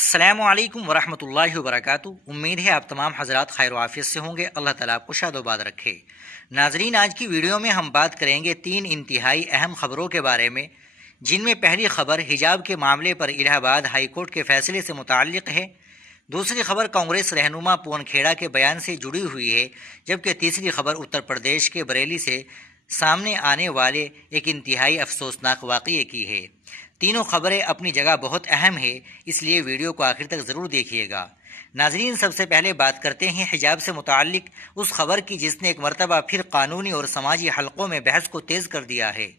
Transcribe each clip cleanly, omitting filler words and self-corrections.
السلام علیکم ورحمۃ اللہ وبرکاتہ۔ امید ہے آپ تمام حضرات خیر و عافیت سے ہوں گے۔ اللہ تعالیٰ آپ کو شاد و باد رکھے۔ ناظرین، آج کی ویڈیو میں ہم بات کریں گے 3 انتہائی اہم خبروں کے بارے میں، جن میں پہلی خبر حجاب کے معاملے پر الہ آباد ہائی کورٹ کے فیصلے سے متعلق ہے، دوسری خبر کانگریس رہنما پون کھیڑا کے بیان سے جڑی ہوئی ہے، جبکہ تیسری خبر اتر پردیش کے بریلی سے سامنے آنے والے ایک انتہائی افسوسناک واقعے کی ہے۔ تینوں خبریں اپنی جگہ بہت اہم ہیں، اس لیے ویڈیو کو آخر تک ضرور دیکھیے گا۔ ناظرین، سب سے پہلے بات کرتے ہیں حجاب سے متعلق اس خبر کی جس نے ایک مرتبہ پھر قانونی اور سماجی حلقوں میں بحث کو تیز کر دیا ہے۔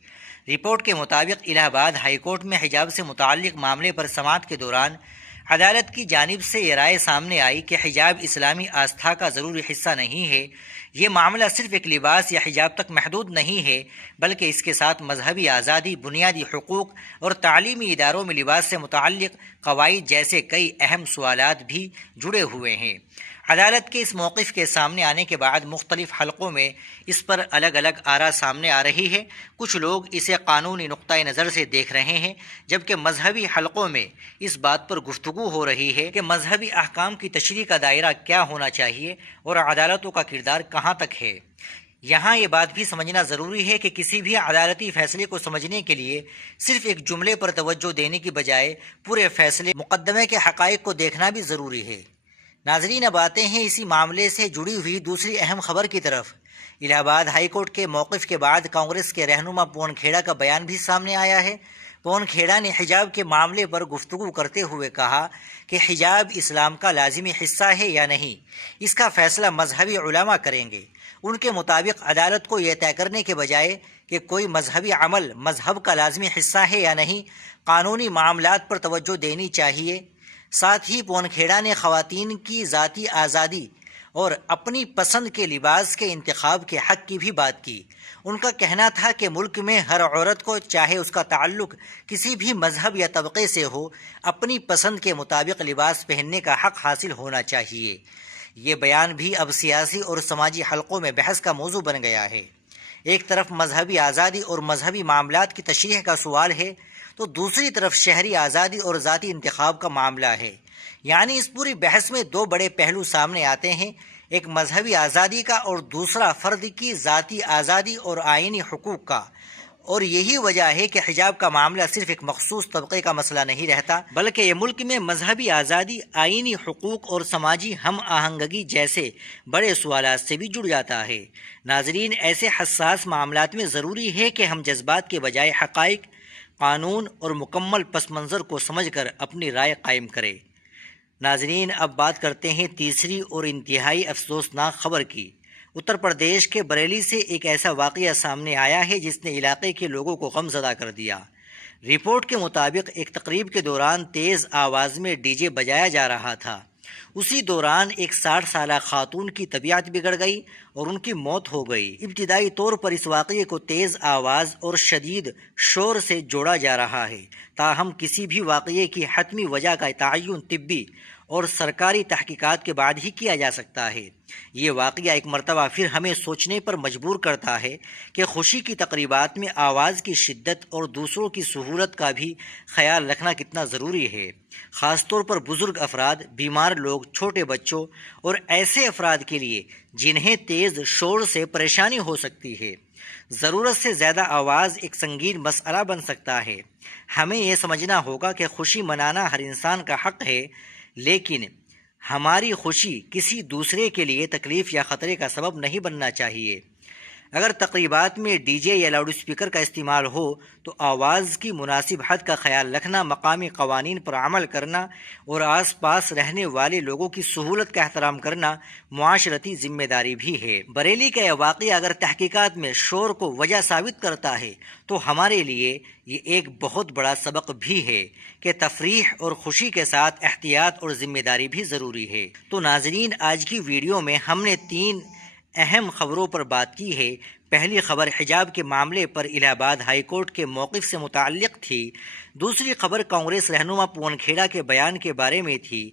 رپورٹ کے مطابق الہ آباد ہائی کورٹ میں حجاب سے متعلق معاملے پر سماعت کے دوران عدالت کی جانب سے یہ رائے سامنے آئی کہ حجاب اسلامی آستھا کا ضروری حصہ نہیں ہے۔ یہ معاملہ صرف ایک لباس یا حجاب تک محدود نہیں ہے، بلکہ اس کے ساتھ مذہبی آزادی، بنیادی حقوق اور تعلیمی اداروں میں لباس سے متعلق قواعد جیسے کئی اہم سوالات بھی جڑے ہوئے ہیں۔ عدالت کے اس موقف کے سامنے آنے کے بعد مختلف حلقوں میں اس پر الگ الگ آراء سامنے آ رہی ہے۔ کچھ لوگ اسے قانونی نقطۂ نظر سے دیکھ رہے ہیں، جبکہ مذہبی حلقوں میں اس بات پر گفتگو ہو رہی ہے کہ مذہبی احکام کی تشریح کا دائرہ کیا ہونا چاہیے اور عدالتوں کا کردار کہاں تک ہے۔ یہاں یہ بات بھی سمجھنا ضروری ہے کہ کسی بھی عدالتی فیصلے کو سمجھنے کے لیے صرف ایک جملے پر توجہ دینے کی بجائے پورے فیصلے مقدمے کے حقائق کو دیکھنا بھی ضروری ہے۔ ناظرین، اب آتے ہیں اسی معاملے سے جڑی ہوئی دوسری اہم خبر کی طرف۔ الہ آباد ہائی کورٹ کے موقف کے بعد کانگریس کے رہنما پون کھیڑا کا بیان بھی سامنے آیا ہے۔ پون کھیڑا نے حجاب کے معاملے پر گفتگو کرتے ہوئے کہا کہ حجاب اسلام کا لازمی حصہ ہے یا نہیں، اس کا فیصلہ مذہبی علماء کریں گے۔ ان کے مطابق عدالت کو یہ طے کرنے کے بجائے کہ کوئی مذہبی عمل مذہب کا لازمی حصہ ہے یا نہیں، قانونی معاملات پر توجہ دینی چاہیے۔ ساتھ ہی پون کھیڑا نے خواتین کی ذاتی آزادی اور اپنی پسند کے لباس کے انتخاب کے حق کی بھی بات کی۔ ان کا کہنا تھا کہ ملک میں ہر عورت کو، چاہے اس کا تعلق کسی بھی مذہب یا طبقے سے ہو، اپنی پسند کے مطابق لباس پہننے کا حق حاصل ہونا چاہیے۔ یہ بیان بھی اب سیاسی اور سماجی حلقوں میں بحث کا موضوع بن گیا ہے۔ ایک طرف مذہبی آزادی اور مذہبی معاملات کی تشریح کا سوال ہے، تو دوسری طرف شہری آزادی اور ذاتی انتخاب کا معاملہ ہے۔ یعنی اس پوری بحث میں دو بڑے پہلو سامنے آتے ہیں، ایک مذہبی آزادی کا اور دوسرا فرد کی ذاتی آزادی اور آئینی حقوق کا۔ اور یہی وجہ ہے کہ حجاب کا معاملہ صرف ایک مخصوص طبقے کا مسئلہ نہیں رہتا، بلکہ یہ ملک میں مذہبی آزادی، آئینی حقوق اور سماجی ہم آہنگی جیسے بڑے سوالات سے بھی جڑ جاتا ہے۔ ناظرین، ایسے حساس معاملات میں ضروری ہے کہ ہم جذبات کے بجائے حقائق، قانون اور مکمل پس منظر کو سمجھ کر اپنی رائے قائم کریں۔ ناظرین، اب بات کرتے ہیں تیسری اور انتہائی افسوسناک خبر کی۔ اتر پردیش کے بریلی سے ایک ایسا واقعہ سامنے آیا ہے جس نے علاقے کے لوگوں کو غم زدہ کر دیا۔ رپورٹ کے مطابق ایک تقریب کے دوران تیز آواز میں ڈی جے بجایا جا رہا تھا۔ اسی دوران ایک 60 سالہ خاتون کی طبیعت بگڑ گئی اور ان کی موت ہو گئی۔ ابتدائی طور پر اس واقعے کو تیز آواز اور شدید شور سے جوڑا جا رہا ہے، تاہم کسی بھی واقعے کی حتمی وجہ کا تعین طبی اور سرکاری تحقیقات کے بعد ہی کیا جا سکتا ہے۔ یہ واقعہ ایک مرتبہ پھر ہمیں سوچنے پر مجبور کرتا ہے کہ خوشی کی تقریبات میں آواز کی شدت اور دوسروں کی سہولت کا بھی خیال رکھنا کتنا ضروری ہے، خاص طور پر بزرگ افراد، بیمار لوگ، چھوٹے بچوں اور ایسے افراد کے لیے جنہیں تیز شور سے پریشانی ہو سکتی ہے۔ ضرورت سے زیادہ آواز ایک سنگین مسئلہ بن سکتا ہے۔ ہمیں یہ سمجھنا ہوگا کہ خوشی منانا ہر انسان کا حق ہے، لیکن ہماری خوشی کسی دوسرے کے لیے تکلیف یا خطرے کا سبب نہیں بننا چاہیے۔ اگر تقریبات میں ڈی جے یا لاؤڈ اسپیکر کا استعمال ہو تو آواز کی مناسب حد کا خیال رکھنا، مقامی قوانین پر عمل کرنا اور آس پاس رہنے والے لوگوں کی سہولت کا احترام کرنا معاشرتی ذمہ داری بھی ہے۔ بریلی کا یہ واقعہ اگر تحقیقات میں شور کو وجہ ثابت کرتا ہے تو ہمارے لیے یہ ایک بہت بڑا سبق بھی ہے کہ تفریح اور خوشی کے ساتھ احتیاط اور ذمہ داری بھی ضروری ہے۔ تو ناظرین، آج کی ویڈیو میں ہم نے 3 اہم خبروں پر بات کی ہے۔ پہلی خبر حجاب کے معاملے پر الہ آباد ہائی کورٹ کے موقف سے متعلق تھی۔ دوسری خبر کانگریس رہنما پون کھیڑا کے بیان کے بارے میں تھی،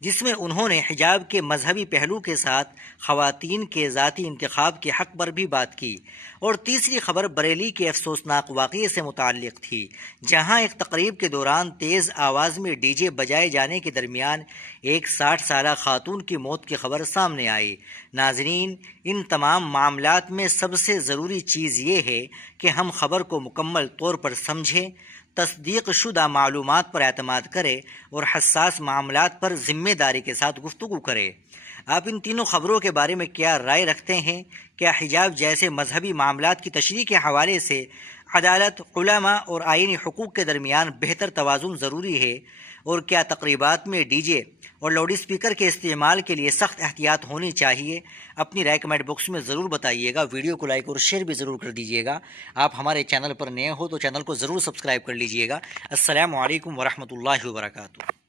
جس میں انہوں نے حجاب کے مذہبی پہلو کے ساتھ خواتین کے ذاتی انتخاب کے حق پر بھی بات کی۔ اور تیسری خبر بریلی کے افسوسناک واقعے سے متعلق تھی، جہاں ایک تقریب کے دوران تیز آواز میں ڈی جے بجائے جانے کے درمیان ایک 60 سالہ خاتون کی موت کی خبر سامنے آئی۔ ناظرین، ان تمام معاملات میں سب سے ضروری چیز یہ ہے کہ ہم خبر کو مکمل طور پر سمجھیں، تصدیق شدہ معلومات پر اعتماد کرے اور حساس معاملات پر ذمہ داری کے ساتھ گفتگو کرے۔ آپ ان تینوں خبروں کے بارے میں کیا رائے رکھتے ہیں؟ کیا حجاب جیسے مذہبی معاملات کی تشریح کے حوالے سے عدالت، علماء اور آئینی حقوق کے درمیان بہتر توازن ضروری ہے؟ اور کیا تقریبات میں ڈی جے اور لاؤڈ اسپیکر کے استعمال کے لیے سخت احتیاط ہونی چاہیے؟ اپنی رائے کمنٹ باکس میں ضرور بتائیے گا۔ ویڈیو کو لائک اور شیئر بھی ضرور کر دیجیے گا۔ آپ ہمارے چینل پر نئے ہو تو چینل کو ضرور سبسکرائب کر لیجیے گا۔ السلام علیکم ورحمۃ اللہ وبرکاتہ۔